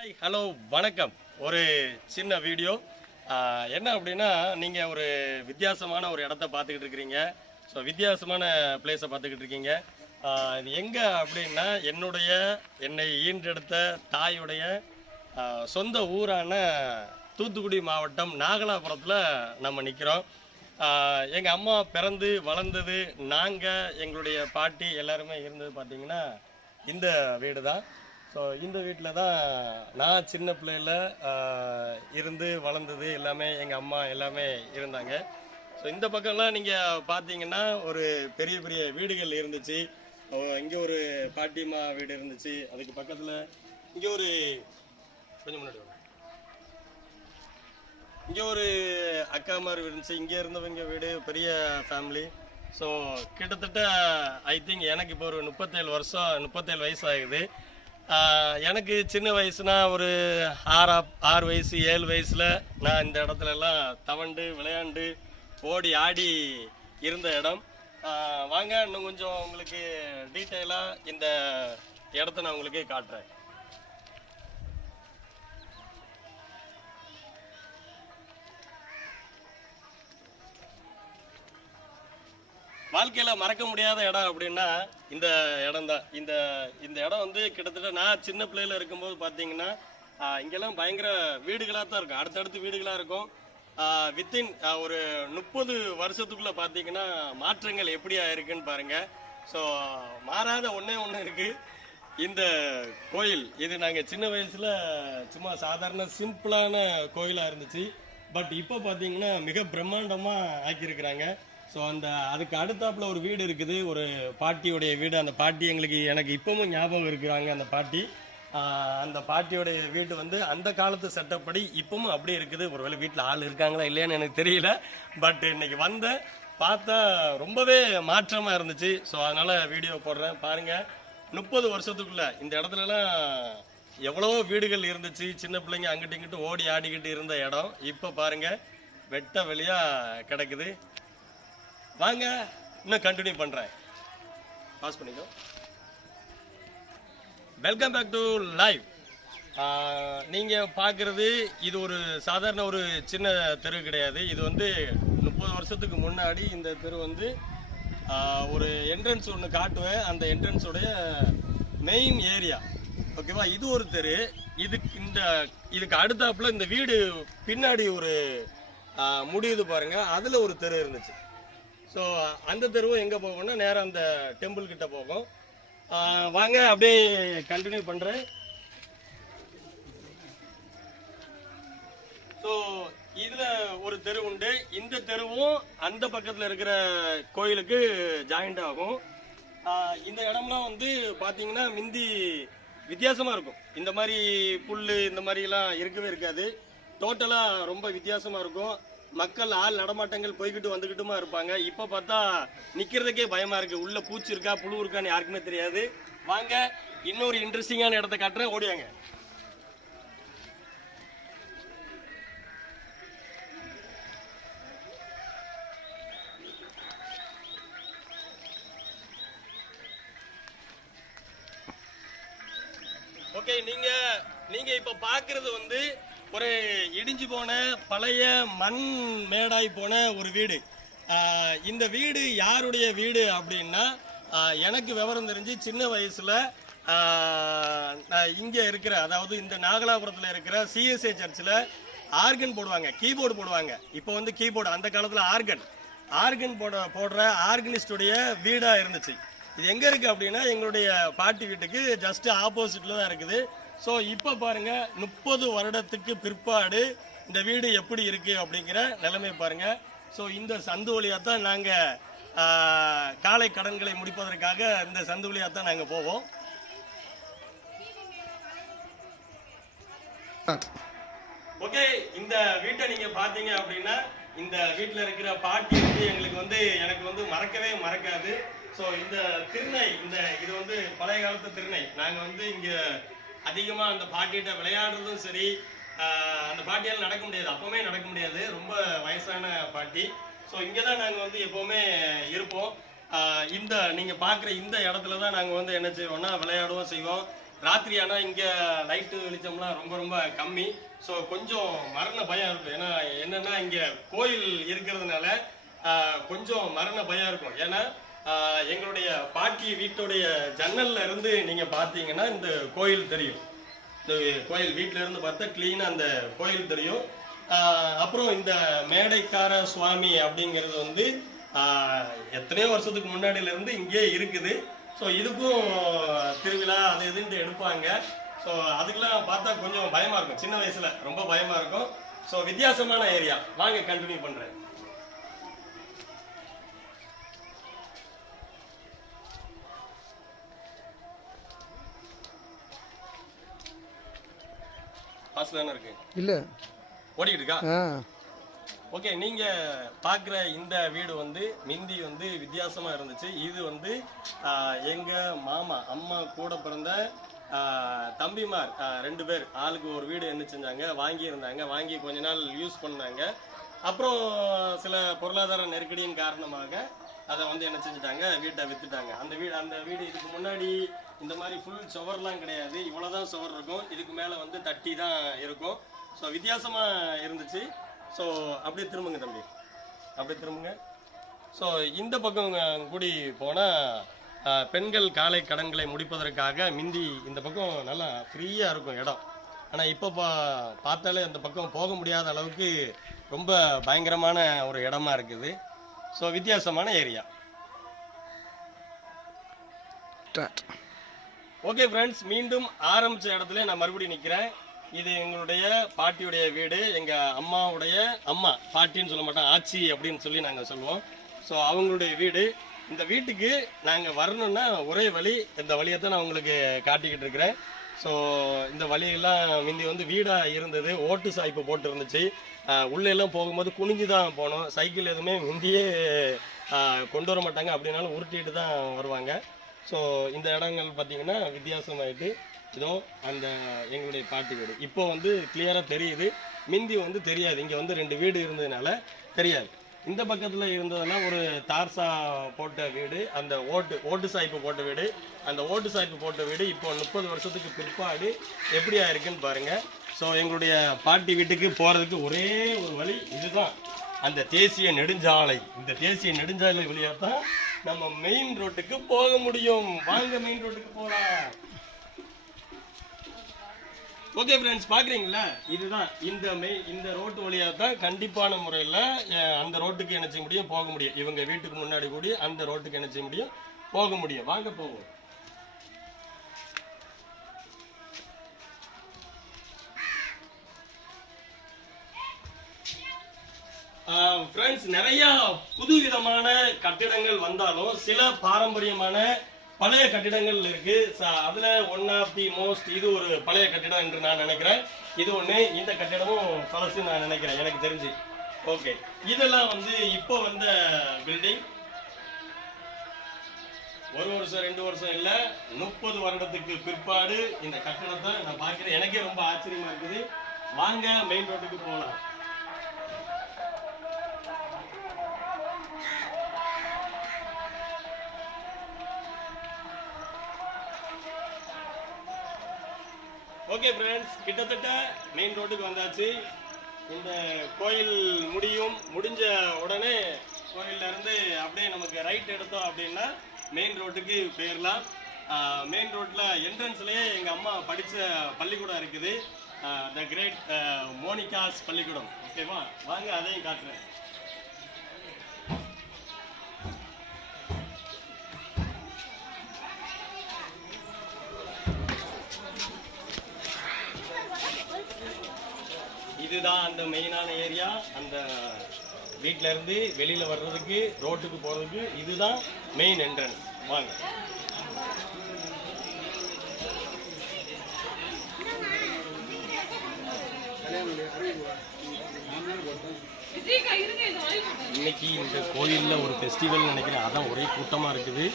Hi hello வணக்கம். ஒரு சின்ன வீடியோ என்ன அப்படின்னா நீங்கள் ஒரு வித்தியாசமான ஒரு இடத்த பார்த்துக்கிட்டு இருக்கிறீங்க. ஸோ வித்தியாசமான பிளேஸை பார்த்துக்கிட்டு இருக்கீங்க. இது எங்கே அப்படின்னா என்னுடைய என்னை ஈன்றெடுத்த தாயுடைய சொந்த ஊரான தூத்துக்குடி மாவட்டம் நாகலாபுரத்தில் நம்ம நிற்கிறோம் எங்கள் அம்மா பிறந்து வளர்ந்தது நாங்கள் எங்களுடைய பாட்டி எல்லாருமே இருந்தது பார்த்தீங்கன்னா இந்த வீடு தான் ஸோ இந்த வீட்டில் தான் நான் சின்ன பிள்ளையில் இருந்து வளர்ந்தது எல்லாமே எங்கள் அம்மா எல்லாமே இருந்தாங்க. ஸோ இந்த பக்கம்லாம் நீங்கள் பார்த்தீங்கன்னா ஒரு பெரிய பெரிய வீடுகள் இருந்துச்சு. இங்கே ஒரு பாட்டிமா வீடு இருந்துச்சு. அதுக்கு பக்கத்தில் இங்கே ஒரு கொஞ்சம் முன்னாடி இங்கே ஒரு அக்கா மாதிரி இருந்துச்சு. இங்கே இருந்தவங்க வீடு பெரிய ஃபேமிலி ஸோ கிட்டத்தட்ட ஐ திங்க் எனக்கு இப்போ ஒரு முப்பத்தேழு வருஷம் முப்பத்தேழு வயசு ஆகுது. எனக்கு சின்ன வயசுனா ஒரு ஆறா ஆறு வயசு ஏழு வயசில் நான் இந்த இடத்துலலாம் தவண்டு விளையாண்டு ஓடி ஆடி இருந்த இடம். வாங்க இன்னும் கொஞ்சம் உங்களுக்கு டீட்டெயிலாக இந்த இடத்த நான் உங்களுக்கு காட்டுறேன். வாழ்க்கையில் மறக்க முடியாத இடம் அப்படின்னா இந்த இடம் தான் இந்த இந்த இடம் வந்து கிட்டத்தட்ட நான் சின்ன பிள்ளையில இருக்கும்போது பார்த்தீங்கன்னா இங்கெல்லாம் பயங்கர வீடுகளாக தான் இருக்கும். அடுத்தடுத்து வீடுகளாக இருக்கும். வித்தின் ஒரு முப்பது வருஷத்துக்குள்ளே பார்த்தீங்கன்னா மாற்றங்கள் எப்படி ஆயிருக்குன்னு பாருங்கள் ஸோ மாறாத ஒன்றே ஒன்று இருக்குது இந்த கோயில் இது நாங்கள் சின்ன வயசில் சும்மா சாதாரண சிம்பிளான கோயிலாக இருந்துச்சு. பட் இப்போ பார்த்தீங்கன்னா மிக பிரம்மாண்டமாக ஆக்கியிருக்கிறாங்க. ஸோ அந்த அதுக்கு அடுத்தாப்புல ஒரு வீடு இருக்குது. ஒரு பாட்டியுடைய வீடு. அந்த பாட்டி எங்களுக்கு எனக்கு இப்பவும் ஞாபகம் இருக்கிறாங்க அந்த பாட்டி. அந்த பாட்டியோடைய வீடு வந்து அந்த காலத்து சட்டப்படி இப்பவும் அப்படியே இருக்குது. ஒருவேளை வீட்டில் ஆள் இருக்காங்களா இல்லையான்னு எனக்கு தெரியல. பட் இன்னைக்கு வந்த பார்த்தா ரொம்பவே மாற்றமாக இருந்துச்சு. ஸோ அதனால வீடியோ போடுறேன். பாருங்க. முப்பது வருஷத்துக்குள்ள இந்த இடத்துலலாம் எவ்வளவோ வீடுகள் இருந்துச்சு. சின்ன பிள்ளைங்க அங்கிட்டு இங்கிட்டு ஓடி ஆடிக்கிட்டு இருந்த இடம். இப்போ பாருங்க வெட்ட வெளியாக கிடக்குது. வாங்க இன்னும் கண்டினியூ பண்ணுறேன் பாஸ் பண்ணிக்கோ. வெல்கம் பேக் டு லைவ் நீங்கள் பார்க்குறது இது ஒரு சாதாரண ஒரு சின்ன தெரு கிடையாது. இது வந்து முப்பது வருஷத்துக்கு முன்னாடி இந்த தெரு வந்து ஒரு என்ட்ரன்ஸ் ஒன்று காட்டுவேன். அந்த என்ட்ரன்ஸோடைய மெயின் ஏரியா ஓகேவா இது ஒரு தெரு. இதுக்கு இந்த இதுக்கு அடுத்தாப்புல இந்த வீடு பின்னாடி ஒரு முடியுது பாருங்கள் அதில் ஒரு தெரு இருந்துச்சு. ஸோ அந்த தெருவும் எங்கே போகும்னா நேராக அந்த டெம்பிள் கிட்ட போகும். வாங்க அப்படியே கண்டினியூ பண்ணுறேன் ஸோ இதில் ஒரு தெரு உண்டு. இந்த தெருவும் அந்த பக்கத்தில் இருக்கிற கோயிலுக்கு ஜாயிண்ட் ஆகும். இந்த இடம்லாம் வந்து பார்த்தீங்கன்னா மிந்தி வித்தியாசமாக இருக்கும். இந்த மாதிரி புல் இந்த மாதிரிலாம் இருக்கவே இருக்காது. டோட்டலாக ரொம்ப வித்தியாசமாக இருக்கும். மக்கள் ஆள் நடமாட்டங்கள் போய்கிட்டு வந்துக்கிட்டுமா இருப்பாங்க. இப்போ பார்த்தா நிற்கிறதுக்கே பயமாக இருக்குது உள்ள பூச்சி இருக்கா புழு இருக்கான்னு யாருக்குமே தெரியாது. வாங்க இன்னொரு இன்ட்ரெஸ்டிங்கான இடத்த காட்டுறேன். ஓடியாங்க. ஓகே நீங்க நீங்க இப்போ பாக்குறது வந்து ஒரு இடிஞ்சு போன பழைய மண் மேடாய் போன ஒரு வீடு. இந்த வீடு யாருடைய வீடு அப்படின்னா எனக்கு விவரம் தெரிஞ்சு சின்ன வயசில் இங்கே நான் இருக்கிற அதாவது இந்த நாகலாபுரத்தில் இருக்கிற சிஎஸ்ஐ சர்ச்சில் ஆர்கன் போடுவாங்க கீபோர்டு போடுவாங்க. இப்போ வந்து கீபோர்டு அந்த காலத்தில் ஆர்கன். ஆர்கன் போட போடுற ஆர்கனிஸ்டுடைய வீடாக இருந்துச்சு. இது எங்கே இருக்குது அப்படின்னா எங்களுடைய பாட்டி வீட்டுக்கு ஜஸ்ட் ஆப்போசிட்டில் தான் இருக்குது. ஸோ இப்போ பாருங்க முப்பது வருடத்துக்கு பிற்பாடு இந்த வீடு எப்படி இருக்குது அப்படிங்கிற நிலைமை பாருங்கள் ஸோ இந்த சந்து வழியாக தான் நாங்கள் காலை கடன்களை முடிப்பதற்காக இந்த சந்து வழியாக தான் நாங்கள் போவோம். ஓகே இந்த வீட்டை நீங்கள் பார்த்தீங்க அப்படின்னா இந்த வீட்டில் இருக்கிற பாட்டி வந்து எங்களுக்கு வந்து எனக்கு வந்து மறக்கவே மறக்காது. ஸோ இந்த திருநை இந்த இது வந்து பழைய காலத்து திருநை. நாங்கள் வந்து இங்கே அதிகமா அந்த பாட்டிகிட்ட விளையாடுறதும் சரி அந்த பாட்டியால் நடக்க முடியாது. அப்பவுமே நடக்க முடியாது. ரொம்ப வயசான பாட்டி. ஸோ இங்கே தான் நாங்கள் வந்து எப்போவுமே இருப்போம். இந்த நீங்கள் பார்க்குற இந்த இடத்துல தான் நாங்கள் வந்து என்ன செய்வோம்னா விளையாடுவோம் செய்வோம். ராத்திரி ஆனால் இங்கே லைட்டு வெளிச்சம்லாம் ரொம்ப ரொம்ப கம்மி. ஸோ கொஞ்சம் மரண பயம் இருக்கும். ஏன்னா என்னென்னா இங்கே கோயில் இருக்கிறதுனால கொஞ்சம் மரண பயம் இருக்கும். ஏன்னா எங்களுடைய பாட்டி வீட்டுடைய ஜன்னல்ல இருந்து நீங்க பார்த்தீங்கன்னா இந்த கோயில் தெரியும். இந்த கோயில் வீட்ல இருந்து பார்த்தா கிளீனா அந்த கோயில் தெரியும். அப்புறம் இந்த மேடைக்கார சுவாமி அப்படிங்கிறது வந்து எத்தனையோ வருஷத்துக்கு முன்னாடியில இருந்து இங்கே இருக்குது. ஸோ இதுக்கும் திருவிழா அது இதுன்ட்டு எடுப்பாங்க. ஸோ அதுக்கெல்லாம் பார்த்தா கொஞ்சம் பயமா இருக்கும். சின்ன வயசுல ரொம்ப பயமா இருக்கும். ஸோ வித்தியாசமான ஏரியா. வாங்க கண்டினியூ பண்றேன். பாஸ்ல தானே இருக்கு? இல்லை. ஓடிக்கிட்டு இருக்கா? ஆ. ஓகே நீங்க பாக்குற இந்த வீடு வந்து மிந்தி வந்து வித்தியாசமா இருந்துச்சு. இது வந்து எங்க மாமா அம்மா கூட பிறந்த தம்பிமார் ரெண்டு பேர். ஆளுக்கு ஒரு வீடு என்ன செஞ்சாங்க? வாங்கி இருந்தாங்க வாங்கி கொஞ்ச நாள் யூஸ் பண்ணாங்க. அப்புறம் சில பொருளாதார நெருக்கடியின் காரணமாக அதை வந்து என்ன செஞ்சுட்டாங்க? வீட்டை வித்துட்டாங்க. அந்த வீடு அந்த வீடு இதுக்கு முன்னாடி இந்த மாதிரி ஃபுல் சுவர்லாம் கிடையாது. இவ்வளோதான் சுவர் இருக்கும். இதுக்கு மேலே வந்து தட்டி தான் இருக்கும். ஸோ வித்தியாசமாக இருந்துச்சு. ஸோ அப்படியே திரும்புங்க தம்பி. அப்படியே திரும்புங்க. ஸோ இந்த பக்கம் கூடி போனால் பெண்கள் காலை கடன்களை முடிப்பதற்காக மிந்தி இந்த பக்கம் நல்லா ஃப்ரீயாக இருக்கும் இடம். ஆனால் இப்போ பா பார்த்தாலே அந்த பக்கம் போக முடியாத அளவுக்கு ரொம்ப பயங்கரமான ஒரு இடமா இருக்குது. ஸோ வித்தியாசமான ஏரியா. ஓகே ஃப்ரெண்ட்ஸ் மீண்டும் ஆரம்பிச்ச இடத்துல நான் மறுபடியும் நிற்கிறேன் இது எங்களுடைய பாட்டியுடைய வீடு. எங்கள் அம்மாவுடைய அம்மா பாட்டின்னு சொல்ல மாட்டோம் ஆச்சி அப்படின்னு சொல்லி நாங்கள் சொல்லுவோம். ஸோ அவங்களுடைய வீடு. இந்த வீட்டுக்கு நாங்கள் வரணும்னா ஒரே வழி இந்த வழியை தான் நான் உங்களுக்கு காட்டிக்கிட்டு இருக்கிறேன். ஸோ இந்த வழியெல்லாம் முந்தி வந்து வீடாக இருந்தது. ஓட்டு சாய்ப்பு போட்டு இருந்துச்சு உள்ளெல்லாம் எல்லாம் போகும்போது குனிஞ்சு தான் போனோம். சைக்கிள் எதுவுமே முந்தியே கொண்டு வர மாட்டாங்க. அப்படின்னாலும் உருட்டிட்டு தான் வருவாங்க. ஸோ இந்த இடங்கள் பார்த்தீங்கன்னா வித்தியாசமாயிட்டு இதோ அந்த எங்களுடைய பாட்டி வீடு. இப்போ வந்து கிளியராக தெரியுது. மிந்தி வந்து தெரியாது. இங்கே வந்து ரெண்டு வீடு இருந்ததுனால தெரியாது. இந்த பக்கத்தில் இருந்ததெல்லாம் ஒரு தார்சா போட்ட வீடு அந்த ஓட்டு ஓட்டு சாய்ப்பு போட்ட வீடு. அந்த ஓட்டு சாய்ப்பு போட்ட வீடு இப்போ முப்பது வருஷத்துக்கு பிற்பாடு எப்படி ஆயிருக்குன்னு பாருங்கள் ஸோ எங்களுடைய பாட்டி வீட்டுக்கு போகிறதுக்கு ஒரே ஒரு வழி இதுதான். அந்த தேசிய நெடுஞ்சாலை. இந்த தேசிய நெடுஞ்சாலை வழியாக தான் நம்ம மெயின் ரோட்டுக்கு போக முடியும். வாங்க மெயின் ரோட்டுக்கு போகலாம் ஓகே ஃப்ரெண்ட்ஸ் பார்க்குறீங்களா? இதுதான் இந்த மெயின் இந்த ரோட்டு வழியா தான் கண்டிப்பான முறையில் அந்த ரோட்டுக்கு என்ன செய்ய முடியும்? போக முடியும். இவங்க வீட்டுக்கு முன்னாடி கூடி அந்த ரோட்டுக்கு என்ன செய்ய முடியும்? போக முடியும். வாங்க போவோம். ஃப்ரெண்ட்ஸ் நிறைய புதுவிதமான கட்டிடங்கள் வந்தாலும் சில பாரம்பரியமான பழைய கட்டிடங்கள் இருக்கு. ச- அதுல ஒன் ஆஃப் தி மோஸ்ட் இது ஒரு பழைய கட்டிடம் என்று நான் நினைக்கிறேன். இது ஒண்ணு இந்த கட்டிடமும் பழசு நான் நினைக்கிறேன். எனக்கு தெரிஞ்சு. ஓகே இதெல்லாம் வந்து இப்போ வந்த பில்டிங் ஒரு வருஷம் ரெண்டு வருஷம் இல்ல முப்பது வருடத்துக்கு பிற்பாடு இந்த கட்டடத்தை நான் பார்க்கிறேன். எனக்கே ரொம்ப ஆச்சரியமா இருக்குது. வாங்க மெயின் ரோட்டுக்கு போகலாம் ஓகே ஃப்ரெண்ட்ஸ் கிட்டத்தட்ட மெயின் ரோட்டுக்கு வந்தாச்சு. இந்த கோயில் முடியும் முடிஞ்ச உடனே கோயில்ல இருந்து அப்படியே நமக்கு ரைட் எடுத்தோம் அப்படின்னா மெயின் ரோட்டுக்கு போயிடலாம் மெயின் ரோட்டில் என்ட்ரன்ஸ்லேயே எங்கள் அம்மா படித்த பள்ளிக்கூடம் இருக்குது. த கிரேட் மோனிகாஸ் பள்ளிக்கூடம். ஓகேவா வாங்க அதையும் காட்டுறேன். இதுதான் அந்த மெயினான ஏரியா. அந்த வீட்ல இருந்து வெளியில வர்றதுக்கு ரோட்டுக்கு போறதுக்கு இதுதான் மெயின் என்ட்ரன்ஸ் வாங்க. இன்னைக்கு இந்த கோயிலில் ஒரு ஃபெஸ்டிவல் நினைக்கிறேன். அதான் ஒரே கூட்டமாக இருக்குது.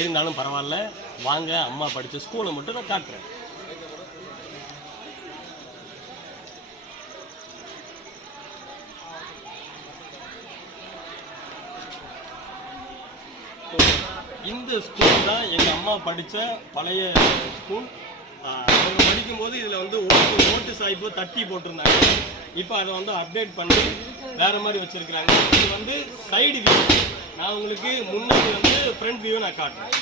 இருந்தாலும் பரவாயில்ல. வாங்க அம்மா படித்த ஸ்கூலை மட்டும் நான் காட்டுறேன். இந்த ஸ்கூல் தான் எங்கள் அம்மா படித்த பழைய ஸ்கூல் படிக்கும்போது இதில் வந்து ஓட்டு ஓட்டு சாய்ப்பு தட்டி போட்டிருந்தாங்க. இப்போ அதை வந்து அப்டேட் பண்ணி வேறு மாதிரி வச்சுருக்கிறாங்க. இது வந்து சைடு வியூ நான் உங்களுக்கு முன்னாடி வந்து ஃப்ரண்ட் வியூ நான் காட்டுறேன்.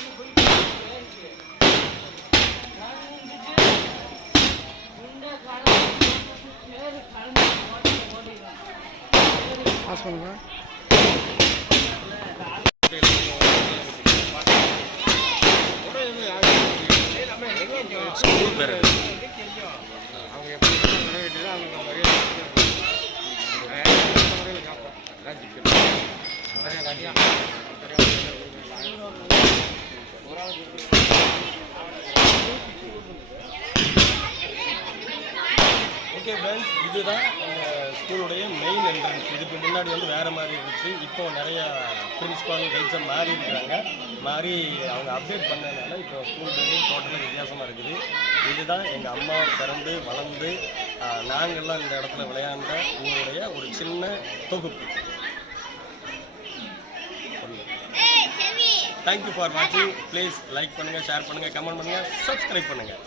பாஸ் பண்ணுங்கள் ஸ்கூல் பேர் அவங்க எப்படி நிறைவேற்றதோ அவங்க முறையில் முறையில் காப்போம் அதான் சிக்கல் ஸ்கூல் பேர் ஓகே இதுதான் ஸ்கூலுடைய மெயின் என்ட்ரன்ஸ் இதுக்கு முன்னாடி வந்து வேற மாதிரி இருந்துச்சு. இப்போ நிறைய பிரின்சிபால் கைட்ஸை மாறி இருக்கிறாங்க. மாறி அவங்க அப்டேட் பண்ணதுனால இப்போ ஸ்கூல் பில்டிங் டோட்டலாக வித்தியாசமாக இருக்குது. இதுதான் எங்கள் அம்மா பிறந்து வளர்ந்து ஆஹ், நாங்கெல்லாம் இந்த இடத்துல விளையாண்ட ஊருடைய ஒரு சின்ன தொகுப்பு. தேங்க்யூ ஃபார் வாட்சிங் ப்ளீஸ் லைக் பண்ணுங்கள் ஷேர் பண்ணுங்கள் கமெண்ட் பண்ணுங்கள் சப்ஸ்கிரைப் பண்ணுங்கள்